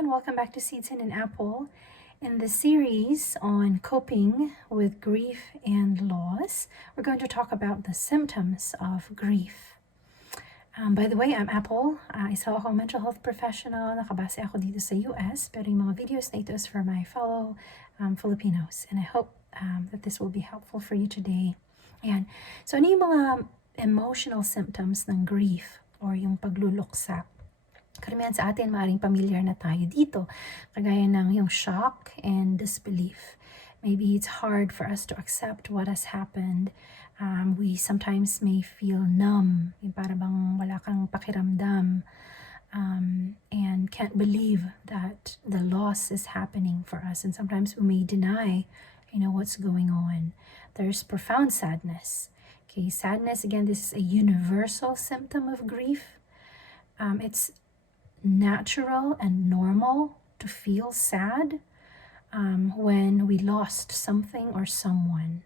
and welcome back to Seeds in an Apple. In the series on coping with grief and loss, we're going to talk about the symptoms of grief. By the way, I'm Apple. Isa akong mental health professional. Nakabase ako dito sa US, pero yung mga videos na ito is for my fellow Filipinos. And I hope that this will be helpful for you today. Ayan. So, ano yung mga emotional symptoms ng grief or yung pagluluksa? Karamihan sa atin, maaaring familiar na tayo dito. Kagaya ng yung shock and disbelief. Maybe it's hard for us to accept what has happened. We sometimes may feel numb. Yung para bang wala kang pakiramdam. And can't believe that the loss is happening for us. And sometimes we may deny, what's going on. There's profound sadness. Okay, sadness, again, this is a universal symptom of grief. It's natural and normal to feel sad when we lost something or someone.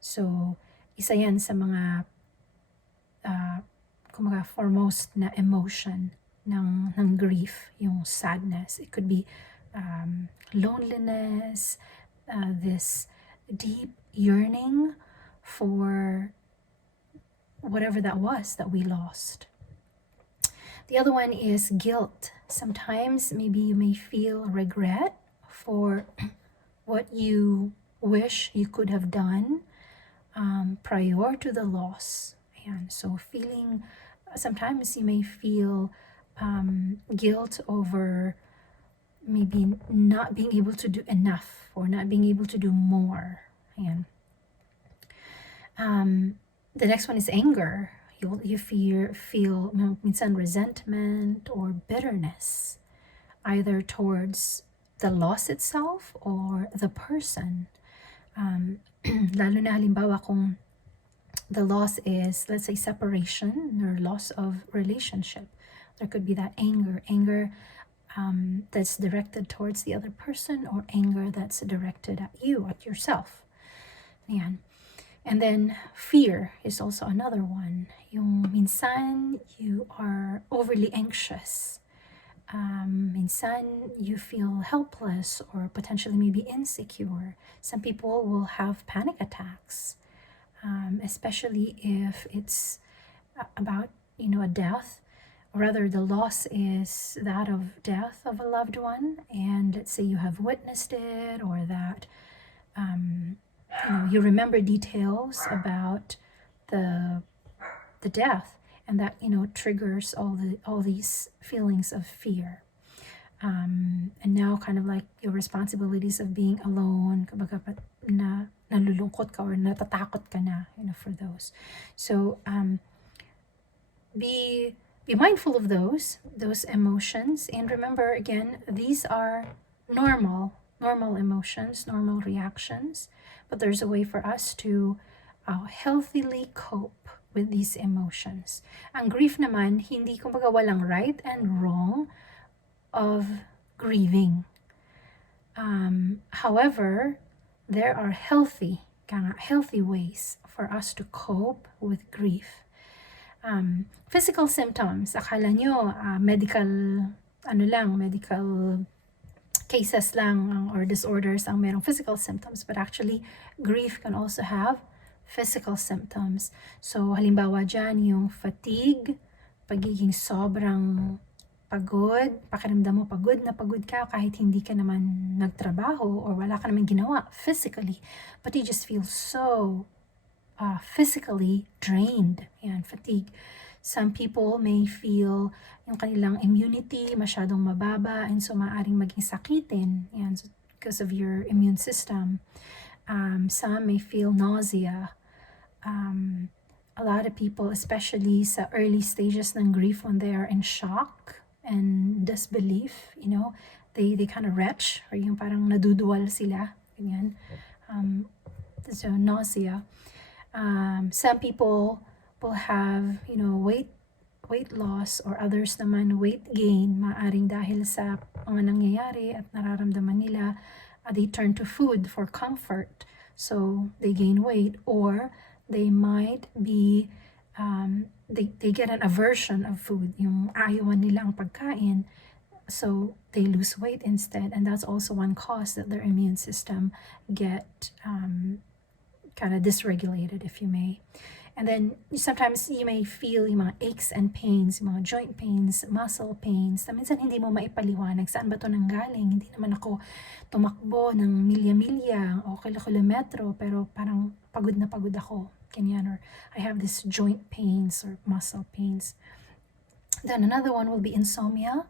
So, isa yan sa mga foremost na emotion ng grief, yung sadness. It could be loneliness, this deep yearning for whatever that was that we lost. The other one is guilt. Sometimes maybe you may feel regret for what you wish you could have done prior to the loss. And so sometimes you may feel guilt over maybe not being able to do enough or not being able to do more. And the next one is anger. You feel minsan resentment or bitterness, either towards the loss itself or the person. Lalo na halimbawa kung the loss is, let's say, separation or loss of relationship. There could be that anger that's directed towards the other person, or anger that's directed at you, at yourself. Ayan. And then fear is also another one. Yung minsan you are overly anxious. Minsan you feel helpless or potentially maybe insecure. Some people will have panic attacks, especially if it's about, a death, or rather the loss is that of death of a loved one. And let's say you have witnessed it, or that you remember details about the death, and that triggers all these feelings of fear. And now kind of like your responsibilities of being alone, kumbaga na nalulungkot ka or natatakot ka na, for those. So be mindful of those emotions, and remember again, these are normal emotions, normal reactions, but there's a way for us to healthily cope with these emotions. Ang grief naman, hindi kumbaga walang right and wrong of grieving. However, there are healthy ways for us to cope with grief. Physical symptoms, akala nyo medical cases lang or disorders ang merong physical symptoms, but actually grief can also have physical symptoms. So halimbawa dyan yung fatigue, pagiging sobrang pagod, pakiramdam mo pagod ka kahit hindi ka naman nagtrabaho or wala ka naman ginawa physically, but you just feel so physically drained. Yan, fatigue. Some people may feel yung kanilang immunity masyadong mababa, and so maaaring maging sakitin, so because of your immune system. Some may feel nausea. A lot of people, especially sa early stages ng grief, when they are in shock and disbelief, they kind of retch, or yung parang naduduwal sila, ganyan. So nausea. Some people will have, weight loss, or others naman weight gain, maaring dahil sa mga nangyayari at nararamdaman nila, they turn to food for comfort, so they gain weight, or they might be they get an aversion of food, yung ayawan nila ang pagkain, so they lose weight instead, and that's also one cause that their immune system get kind of dysregulated, if you may. And then sometimes you may feel yung mga aches and pains, yung mga joint pains, muscle pains, na minsan hindi mo maipaliwanag saan ba ito nanggaling. Hindi naman ako tumakbo ng milya-milya o kilometro, pero parang pagod na pagod ako, ganyan, or I have this joint pains or muscle pains. Then another one will be insomnia.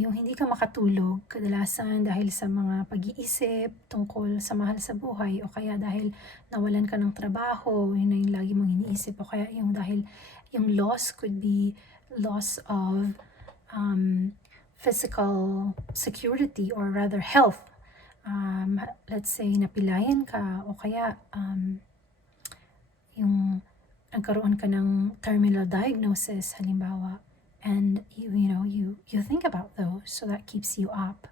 Yung hindi ka makatulog, kadalasan dahil sa mga pag-iisip tungkol sa mahal sa buhay, o kaya dahil nawalan ka ng trabaho, yun na yung lagi mong iniisip, o kaya yung dahil yung loss could be loss of physical security, or rather health. Let's say napilayan ka, o kaya yung nagkaroon ka ng terminal diagnosis, halimbawa, and you think about those, so that keeps you up,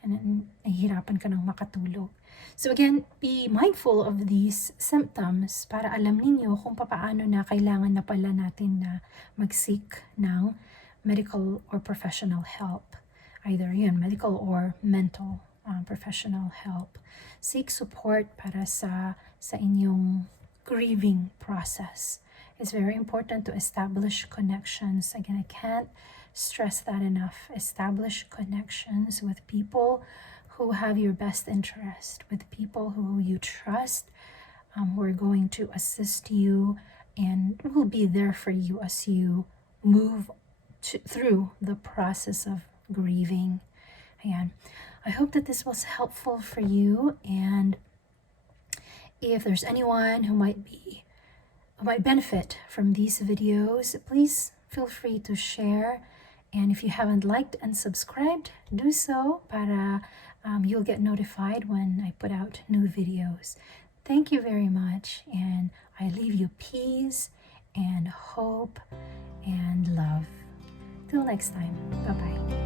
and nahihirapan ka ng makatulog. So again, be mindful of these symptoms para alam ninyo kung paano na kailangan na pala natin na mag-seek ng medical or professional help. Either medical or mental professional help. Seek support para sa inyong grieving process. It's very important to establish connections. Again, I can't stress that enough. Establish connections with people who have your best interest, with people who you trust, who are going to assist you and will be there for you as you move through the process of grieving. Ayan. I hope that this was helpful for you, and if there's anyone who might benefit from these videos, please feel free to share. And if you haven't liked and subscribed, do so para you'll get notified when I put out new videos. Thank you very much, and I leave you peace and hope and love. Till next time. Bye-bye.